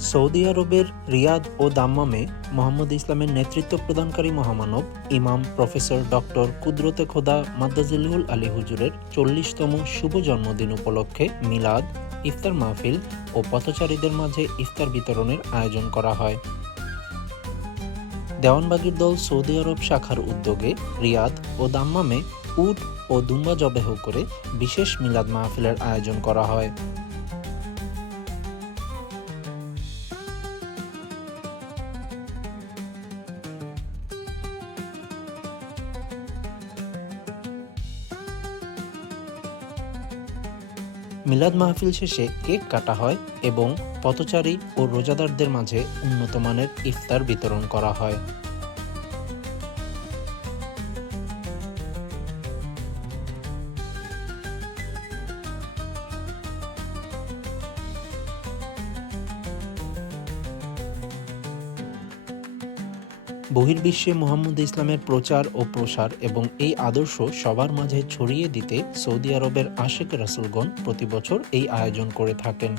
Saudi আরবের রিয়াদ ও দাম্মামে মোহাম্মদ ইসলামের নেতৃত্ব প্রদানকারী মহামানব ইমাম প্রফেসর ডক্টর কুদরতে খোদা মাদ্দাজিলুল আলী হুজুরের চল্লিশতম শুভ জন্মদিন উপলক্ষে মিলাদ, ইফতার মাহফিল ও পথচারীদের মাঝে ইফতার বিতরণের আয়োজন করা হয়। দেওয়ানবাগির দল সৌদি আরব শাখার উদ্যোগে রিয়াদ ও দাম্মামে উট ও দুম্বা জবেহ করে বিশেষ মিলাদ মাহফিলের আয়োজন করা হয়। মিলাদ মাহফিল শেষে কেক কাটা হয় এবং পথচারী ও রোজাদারদের মাঝে উন্নত মানের ইফতার বিতরণ করা হয়। বহির্বিশ্বে মোহাম্মদ ইসলামের প্রচার ও প্রসার এবং এই আদর্শ সবার মাঝে ছড়িয়ে দিতে সৌদি আরবের আশেক রাসুলগণ প্রতি বছর এই আয়োজন করে থাকেন।